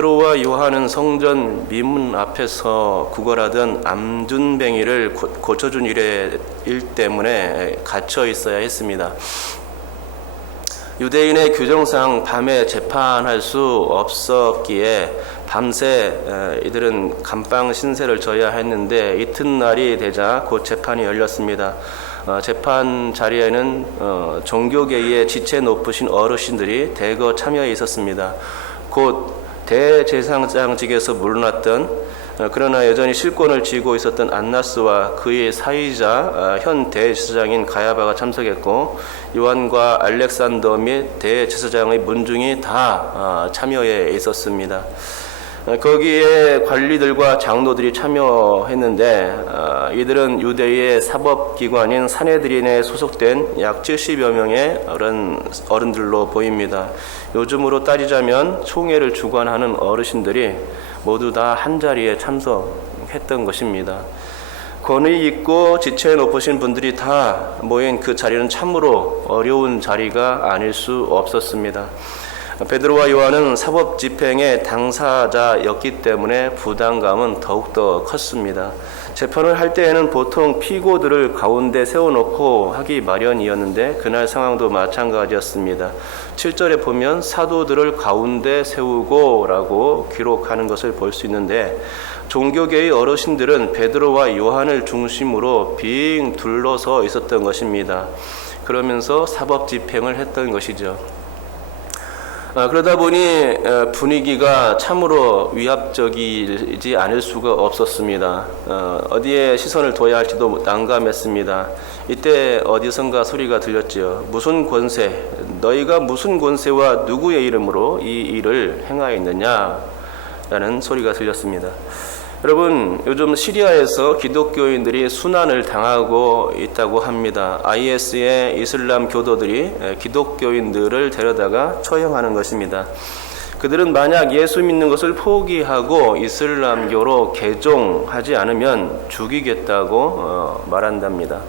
베드로와 요한은 성전 미문 앞에서 구걸하던 암둔뱅이를 고쳐준 일 때문에 갇혀 있어야 했습니다. 유대인의 규정상 밤에 재판할 수 없었기에 밤새 이들은 감방 신세를 져야 했는데 이튿날이 되자 곧 재판이 열렸습니다. 재판 자리에는 종교계의 지체 높으신 어르신들이 대거 참여해 있었습니다. 곧 대제사장직에서 물러났던 그러나 여전히 실권을 쥐고 있었던 안나스와 그의 사위자 현 대제사장인 가야바가 참석했고 요한과 알렉산더 및 대제사장의 문중이 다 참여해 있었습니다. 거기에 관리들과 장로들이 참여했는데 이들은 유대의 사법기관인 사네드린에 소속된 약 70여 명의 어른들로 보입니다. 요즘으로 따지자면 총회를 주관하는 어르신들이 모두 다 한자리에 참석했던 것입니다. 권위 있고 지체 높으신 분들이 다 모인 그 자리는 참으로 어려운 자리가 아닐 수 없었습니다. 베드로와 요한은 사법 집행의 당사자였기 때문에 부담감은 더욱더 컸습니다. 재판을 할 때에는 보통 피고들을 가운데 세워놓고 하기 마련이었는데 그날 상황도 마찬가지였습니다. 7절에 보면 사도들을 가운데 세우고 라고 기록하는 것을 볼 수 있는데 종교계의 어르신들은 베드로와 요한을 중심으로 빙 둘러서 있었던 것입니다. 그러면서 사법 집행을 했던 것이죠. 그러다 보니 분위기가 참으로 위압적이지 않을 수가 없었습니다. 어디에 시선을 둬야 할지도 난감했습니다. 이때 어디선가 소리가 들렸지요. 무슨 권세, 너희가 무슨 권세와 누구의 이름으로 이 일을 행하였느냐? 라는 소리가 들렸습니다. 여러분, 요즘 시리아에서 기독교인들이 순환을 당하고 있다고 합니다. IS의 이슬람 교도들이 기독교인들을 데려다가 처형하는 것입니다. 그들은 만약 예수 믿는 것을 포기하고 이슬람교로 개종하지 않으면 죽이겠다고 말한답니다.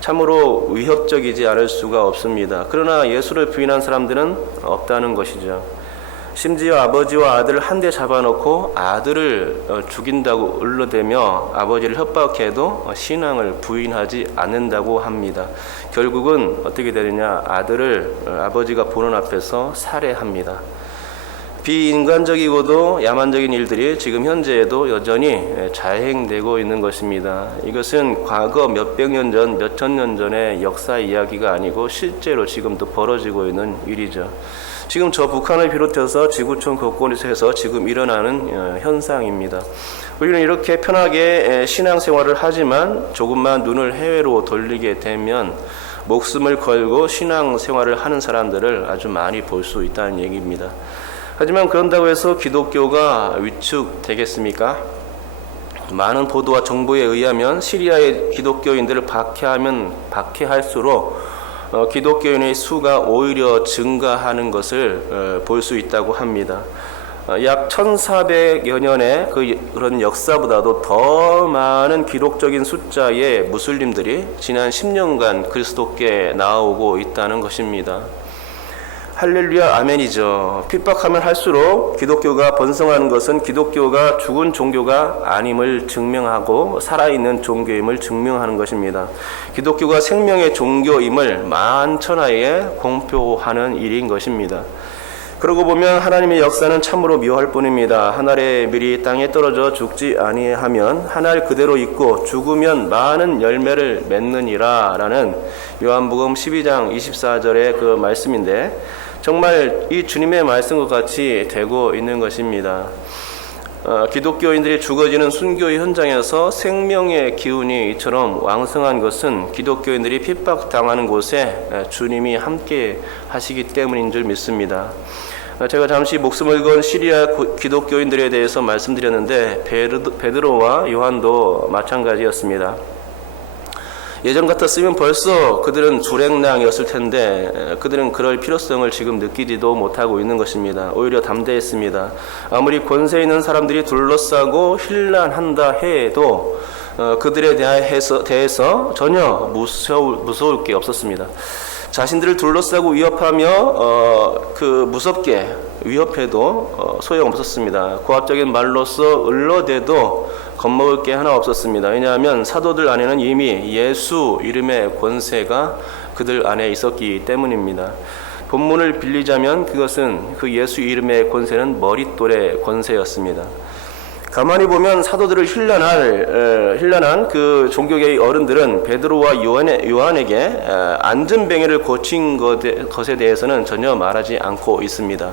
참으로 위협적이지 않을 수가 없습니다. 그러나 예수를 부인한 사람들은 없다는 것이죠. 심지어 아버지와 아들을 한데 잡아놓고 아들을 죽인다고 울러대며 아버지를 협박해도 신앙을 부인하지 않는다고 합니다. 결국은 어떻게 되느냐? 아들을 아버지가 보는 앞에서 살해합니다. 비인간적이고도 야만적인 일들이 지금 현재에도 여전히 자행되고 있는 것입니다. 이것은 과거 몇백 년 전, 몇천 년 전의 역사 이야기가 아니고 실제로 지금도 벌어지고 있는 일이죠. 지금 저 북한을 비롯해서 지구촌 곳곳에서 지금 일어나는 현상입니다. 우리는 이렇게 편하게 신앙생활을 하지만 조금만 눈을 해외로 돌리게 되면 목숨을 걸고 신앙생활을 하는 사람들을 아주 많이 볼 수 있다는 얘기입니다. 하지만 그런다고 해서 기독교가 위축되겠습니까? 많은 보도와 정보에 의하면 시리아의 기독교인들을 박해하면 박해할수록 기독교인의 수가 오히려 증가하는 것을 볼 수 있다고 합니다. 약 1400여 년의 그런 역사보다도 더 많은 기록적인 숫자의 무슬림들이 지난 10년간 그리스도께 나오고 있다는 것입니다. 할렐루야 아멘이죠. 핍박하면 할수록 기독교가 번성하는 것은 기독교가 죽은 종교가 아님을 증명하고 살아있는 종교임을 증명하는 것입니다. 기독교가 생명의 종교임을 만천하에 공표하는 일인 것입니다. 그러고 보면 하나님의 역사는 참으로 묘할 뿐입니다. 한 알의 밀이 땅에 떨어져 죽지 아니하면 한 알 그대로 있고 죽으면 많은 열매를 맺느니라 라는 요한복음 12장 24절의 그 말씀인데 정말 이 주님의 말씀과 같이 되고 있는 것입니다. 기독교인들이 죽어지는 순교의 현장에서 생명의 기운이 이처럼 왕성한 것은 기독교인들이 핍박당하는 곳에 주님이 함께 하시기 때문인 줄 믿습니다. 제가 잠시 목숨을 건 시리아 기독교인들에 대해서 말씀드렸는데 베드로와 요한도 마찬가지였습니다. 예전 같았으면 벌써 그들은 불행량이었을 텐데 그들은 그럴 필요성을 지금 느끼지도 못하고 있는 것입니다. 오히려 담대했습니다. 아무리 권세 있는 사람들이 둘러싸고 힐난한다 해도 그들에 대해서 전혀 무서울 게 없었습니다. 자신들을 둘러싸고 위협하며 무섭게 위협해도 소용없었습니다. 고압적인 말로써 을러대도 겁먹을 게 하나 없었습니다. 왜냐하면 사도들 안에는 이미 예수 이름의 권세가 그들 안에 있었기 때문입니다. 본문을 빌리자면 그것은 그 예수 이름의 권세는 머릿돌의 권세였습니다. 가만히 보면 사도들을 힐난한 그 종교계의 어른들은 베드로와 요한에게 안전뱅이를 고친 것에 대해서는 전혀 말하지 않고 있습니다.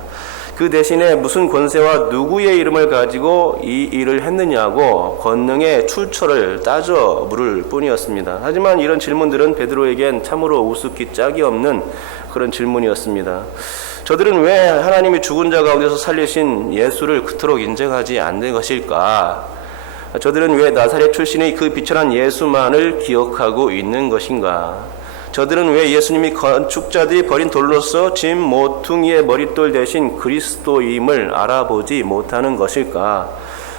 그 대신에 무슨 권세와 누구의 이름을 가지고 이 일을 했느냐고 권능의 출처를 따져 물을 뿐이었습니다. 하지만 이런 질문들은 베드로에겐 참으로 우습기 짝이 없는 그런 질문이었습니다. 저들은 왜 하나님이 죽은 자 가운데서 살리신 예수를 그토록 인정하지 않는 것일까? 저들은 왜 나사렛 출신의 그 비천한 예수만을 기억하고 있는 것인가? 저들은 왜 예수님이 건축자들이 버린 돌로서 짐 모퉁이의 머릿돌 대신 그리스도임을 알아보지 못하는 것일까?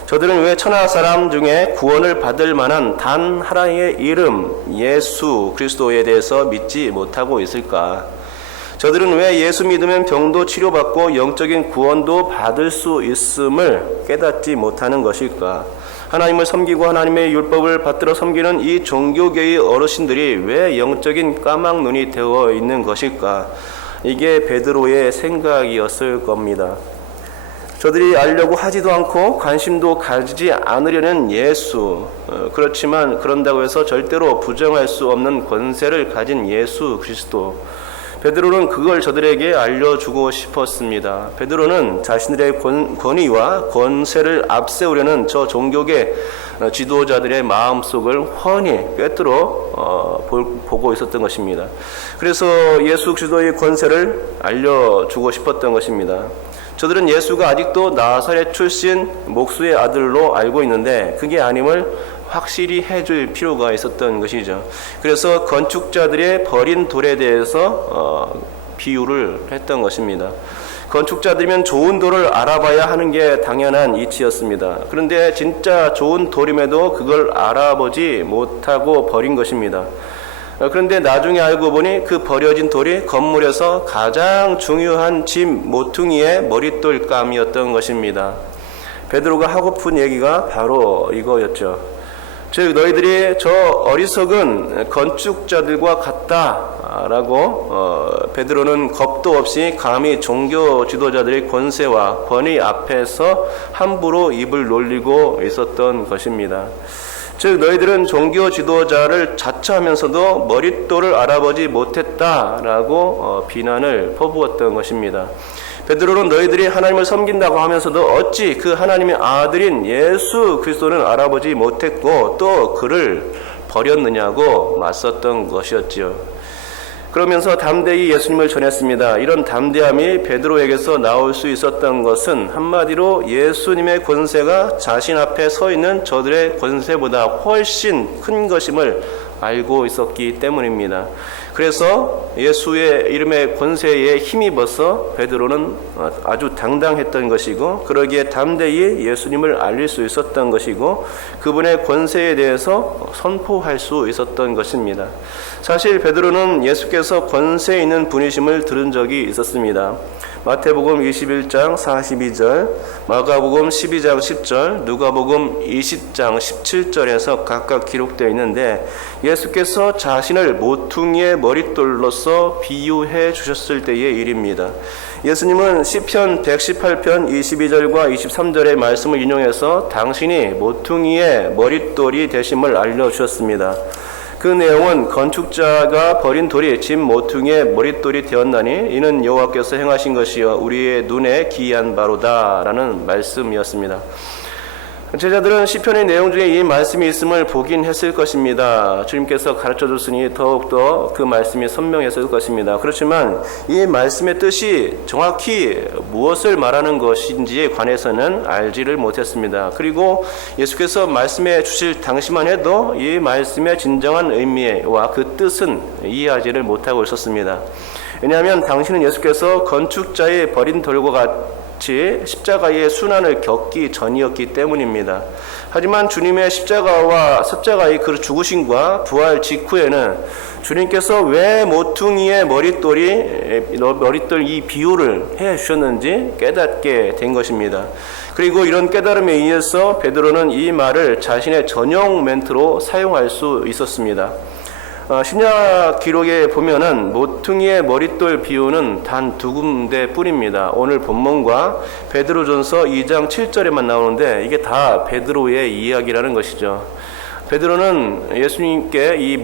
저들은 왜 천하 사람 중에 구원을 받을 만한 단 하나의 이름 예수 그리스도에 대해서 믿지 못하고 있을까? 저들은 왜 예수 믿으면 병도 치료받고 영적인 구원도 받을 수 있음을 깨닫지 못하는 것일까? 하나님을 섬기고 하나님의 율법을 받들어 섬기는 이 종교계의 어르신들이 왜 영적인 까막눈이 되어 있는 것일까? 이게 베드로의 생각이었을 겁니다. 저들이 알려고 하지도 않고 관심도 가지지 않으려는 예수, 그렇지만 그런다고 해서 절대로 부정할 수 없는 권세를 가진 예수 그리스도, 베드로는 그걸 저들에게 알려주고 싶었습니다. 베드로는 자신들의 권위와 권세를 앞세우려는 저 종교계 지도자들의 마음속을 훤히 꿰뚫어 보고 있었던 것입니다. 그래서 예수 그리스도의 권세를 알려주고 싶었던 것입니다. 저들은 예수가 아직도 나사렛 출신 목수의 아들로 알고 있는데 그게 아님을 확실히 해줄 필요가 있었던 것이죠. 그래서 건축자들의 버린 돌에 대해서 비유를 했던 것입니다. 건축자들이면 좋은 돌을 알아봐야 하는 게 당연한 이치였습니다. 그런데 진짜 좋은 돌임에도 그걸 알아보지 못하고 버린 것입니다. 그런데 나중에 알고 보니 그 버려진 돌이 건물에서 가장 중요한 짐 모퉁이의 머릿돌감이었던 것입니다. 베드로가 하고픈 얘기가 바로 이거였죠. 즉 너희들이 저 어리석은 건축자들과 같다라고 베드로는 겁도 없이 감히 종교 지도자들의 권세와 권위 앞에서 함부로 입을 놀리고 있었던 것입니다. 즉 너희들은 종교 지도자를 자처하면서도 머릿돌을 알아보지 못했다라고 비난을 퍼부었던 것입니다. 베드로는 너희들이 하나님을 섬긴다고 하면서도 어찌 그 하나님의 아들인 예수 그리스도는 알아보지 못했고 또 그를 버렸느냐고 맞섰던 것이었지요. 그러면서 담대히 예수님을 전했습니다. 이런 담대함이 베드로에게서 나올 수 있었던 것은 한마디로 예수님의 권세가 자신 앞에 서 있는 저들의 권세보다 훨씬 큰 것임을 알고 있었기 때문입니다. 그래서 예수의 이름의 권세에 힘입어서 베드로는 아주 당당했던 것이고 그러기에 담대히 예수님을 알릴 수 있었던 것이고 그분의 권세에 대해서 선포할 수 있었던 것입니다. 사실 베드로는 예수께서 권세 있는 분이심을 들은 적이 있었습니다. 마태복음 21장 42절, 마가복음 12장 10절, 누가복음 20장 17절에서 각각 기록되어 있는데 예수께서 자신을 모퉁이의 머릿돌로서 비유해 주셨을 때의 일입니다. 예수님은 시편 118편 22절과 23절의 말씀을 인용해서 당신이 모퉁이의 머릿돌이 되심을 알려주셨습니다. 그 내용은 건축자가 버린 돌이 짐 모퉁이의 머릿돌이 되었나니 이는 여호와께서 행하신 것이요 우리의 눈에 기이한 바로다 라는 말씀이었습니다. 제자들은 시편의 내용 중에 이 말씀이 있음을 보긴 했을 것입니다. 주님께서 가르쳐 줬으니 더욱더 그 말씀이 선명했을 것입니다. 그렇지만 이 말씀의 뜻이 정확히 무엇을 말하는 것인지에 관해서는 알지를 못했습니다. 그리고 예수께서 말씀해 주실 당시만 해도 이 말씀의 진정한 의미와 그 뜻은 이해하지를 못하고 있었습니다. 왜냐하면 당신은 예수께서 건축자의 버린 돌과 같이 십자가의 순환을 겪기 전이었기 때문입니다. 하지만 주님의 십자가의 그 죽으심과 부활 직후에는 주님께서 왜 모퉁이의 머릿돌 이 비유를 해 주셨는지 깨닫게 된 것입니다. 그리고 이런 깨달음에 의해서 베드로는 이 말을 자신의 전용 멘트로 사용할 수 있었습니다. 신약 기록에 보면은 모퉁이의 머릿돌 비유는 단 2군데 뿐입니다. 오늘 본문과 베드로전서 2장 7절에만 나오는데 이게 다 베드로의 이야기라는 것이죠. 베드로는 예수님께 이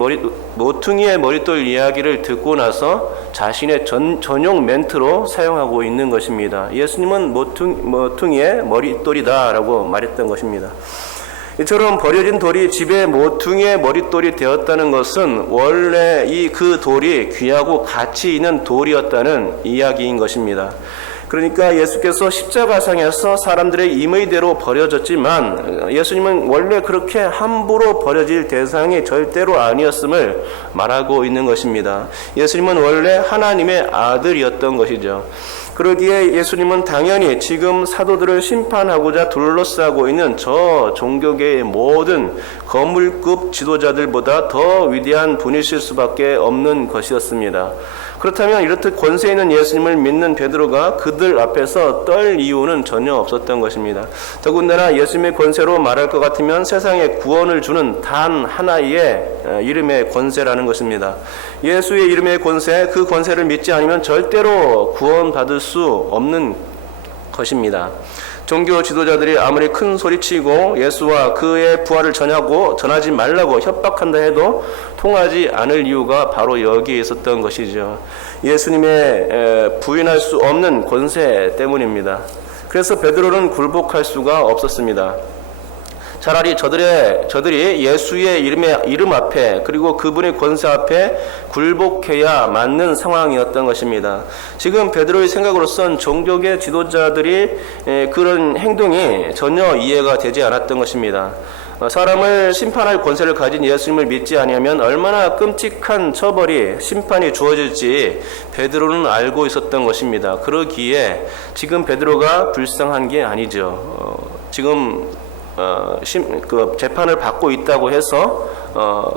모퉁이의 머릿돌 이야기를 듣고 나서 자신의 전용 멘트로 사용하고 있는 것입니다. 예수님은 모퉁이의 머릿돌이다라고 말했던 것입니다. 이처럼 버려진 돌이 집에 모퉁이의 머릿돌이 되었다는 것은 원래 그 돌이 귀하고 가치 있는 돌이었다는 이야기인 것입니다. 그러니까 예수께서 십자가상에서 사람들의 임의대로 버려졌지만 예수님은 원래 그렇게 함부로 버려질 대상이 절대로 아니었음을 말하고 있는 것입니다. 예수님은 원래 하나님의 아들이었던 것이죠. 그러기에 예수님은 당연히 지금 사도들을 심판하고자 둘러싸고 있는 저 종교계의 모든 거물급 지도자들보다 더 위대한 분이실 수밖에 없는 것이었습니다. 그렇다면 이렇듯 권세 있는 예수님을 믿는 베드로가 그들 앞에서 떨 이유는 전혀 없었던 것입니다. 더군다나 예수님의 권세로 말할 것 같으면 세상에 구원을 주는 단 하나의 이름의 권세라는 것입니다. 예수의 이름의 권세, 그 권세를 믿지 않으면 절대로 구원받을 수 없는 것입니다. 종교 지도자들이 아무리 큰 소리치고 예수와 그의 부활을 전하지 말라고 협박한다 해도 통하지 않을 이유가 바로 여기에 있었던 것이죠. 예수님의 부인할 수 없는 권세 때문입니다. 그래서 베드로는 굴복할 수가 없었습니다. 차라리 저들이 예수의 이름 앞에 그리고 그분의 권세 앞에 굴복해야 맞는 상황이었던 것입니다. 지금 베드로의 생각으로선 종교계 지도자들이 그런 행동이 전혀 이해가 되지 않았던 것입니다. 사람을 심판할 권세를 가진 예수님을 믿지 아니하면 얼마나 끔찍한 처벌이 심판이 주어질지 베드로는 알고 있었던 것입니다. 그러기에 지금 베드로가 불쌍한 게 아니죠. 지금 재판을 받고 있다고 해서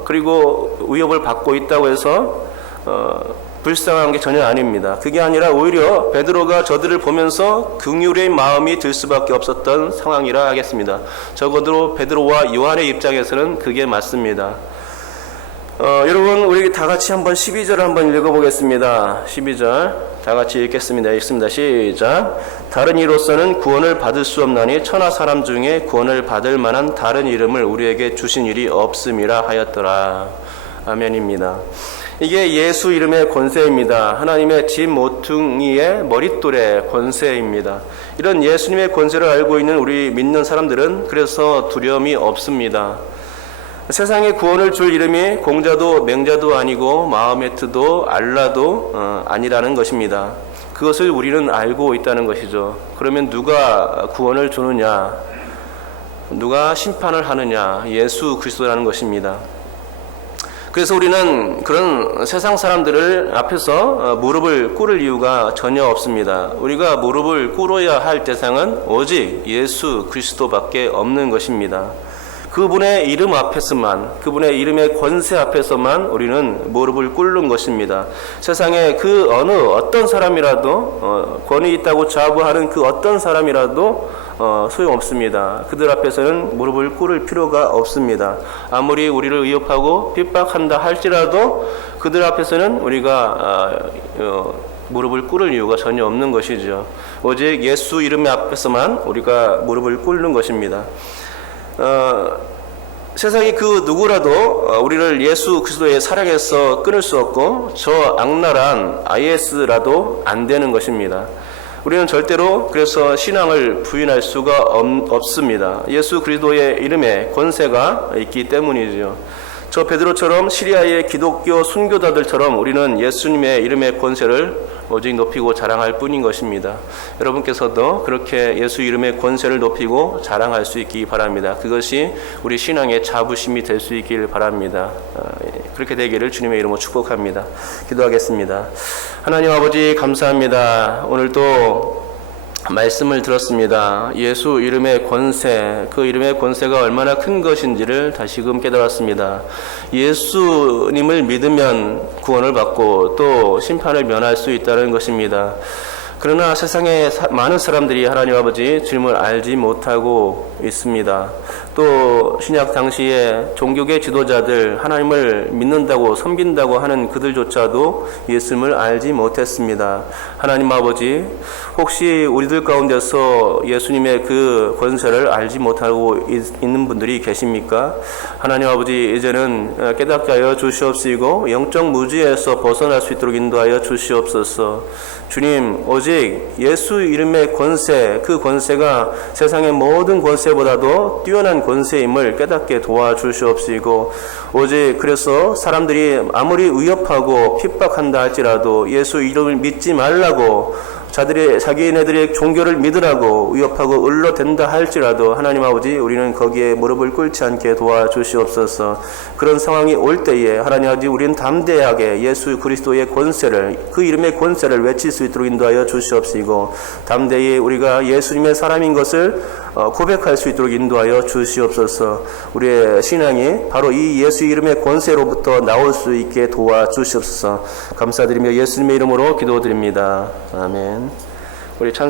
그리고 위협을 받고 있다고 해서 불쌍한 게 전혀 아닙니다. 그게 아니라 오히려 베드로가 저들을 보면서 긍휼의 마음이 들 수밖에 없었던 상황이라 하겠습니다. 적어도 베드로와 요한의 입장에서는 그게 맞습니다. 여러분 우리 다 같이 한번 12절 한번 읽어보겠습니다. 12절 다 같이 읽겠습니다. 시작. 다른 이로서는 구원을 받을 수 없나니 천하 사람 중에 구원을 받을 만한 다른 이름을 우리에게 주신 일이 없음이라 하였더라. 아멘입니다. 이게 예수 이름의 권세입니다. 하나님의 집 모퉁이의 머릿돌의 권세입니다. 이런 예수님의 권세를 알고 있는 우리 믿는 사람들은 그래서 두려움이 없습니다. 세상에 구원을 줄 이름이 공자도 맹자도 아니고 마호메트도 알라도 아니라는 것입니다. 그것을 우리는 알고 있다는 것이죠. 그러면 누가 구원을 주느냐? 누가 심판을 하느냐? 예수 그리스도라는 것입니다. 그래서 우리는 그런 세상 사람들을 앞에서 무릎을 꿇을 이유가 전혀 없습니다. 우리가 무릎을 꿇어야 할 대상은 오직 예수 그리스도밖에 없는 것입니다. 그분의 이름 앞에서만, 그분의 이름의 권세 앞에서만 우리는 무릎을 꿇는 것입니다. 세상에 그 어떤 사람이라도 권위 있다고 자부하는 그 어떤 사람이라도 소용없습니다. 그들 앞에서는 무릎을 꿇을 필요가 없습니다. 아무리 우리를 위협하고 핍박한다 할지라도 그들 앞에서는 우리가 무릎을 꿇을 이유가 전혀 없는 것이죠. 오직 예수 이름 앞에서만 우리가 무릎을 꿇는 것입니다. 세상이 그 누구라도 우리를 예수 그리스도의 사랑에서 끊을 수 없고 저 악랄한 IS라도 안 되는 것입니다. 우리는 절대로 그래서 신앙을 부인할 수가 없습니다. 예수 그리스도의 이름에 권세가 있기 때문이죠. 저 베드로처럼 시리아의 기독교 순교자들처럼 우리는 예수님의 이름의 권세를 오직 높이고 자랑할 뿐인 것입니다. 여러분께서도 그렇게 예수 이름의 권세를 높이고 자랑할 수 있기 바랍니다. 그것이 우리 신앙의 자부심이 될 수 있기를 바랍니다. 그렇게 되기를 주님의 이름으로 축복합니다. 기도하겠습니다. 하나님 아버지 감사합니다. 오늘도 말씀을 들었습니다. 예수 이름의 권세, 그 이름의 권세가 얼마나 큰 것인지를 다시금 깨달았습니다. 예수님을 믿으면 구원을 받고 또 심판을 면할 수 있다는 것입니다. 그러나 세상에 많은 사람들이 하나님 아버지 주님을 알지 못하고 있습니다. 또 신약 당시에 종교계 지도자들 하나님을 믿는다고 섬긴다고 하는 그들조차도 예수님을 알지 못했습니다. 하나님 아버지, 혹시 우리들 가운데서 예수님의 그 권세를 알지 못하고 있는 분들이 계십니까? 하나님 아버지, 이제는 깨닫게 하여 주시옵시고 영적 무지에서 벗어날 수 있도록 인도하여 주시옵소서. 주님, 오직 예수 이름의 권세, 그 권세가 세상의 모든 권세보다도 뛰어난 권세임을 깨닫게 도와주시옵시고, 오직 그래서 사람들이 아무리 위협하고 핍박한다 할지라도 예수 이름을 믿지 말라고, 자기네들의 종교를 믿으라고 위협하고 을러댄다 할지라도 하나님 아버지, 우리는 거기에 무릎을 꿇지 않게 도와주시옵소서. 그런 상황이 올 때에 하나님 아버지, 우리는 담대하게 예수 그리스도의 권세를, 그 이름의 권세를 외칠 수 있도록 인도하여 주시옵시고, 담대히 우리가 예수님의 사람인 것을 고백할 수 있도록 인도하여 주시옵소서. 우리의 신앙이 바로 이 예수 이름의 권세로부터 나올 수 있게 도와주시옵소서. 감사드리며 예수님의 이름으로 기도드립니다. 아멘. 우리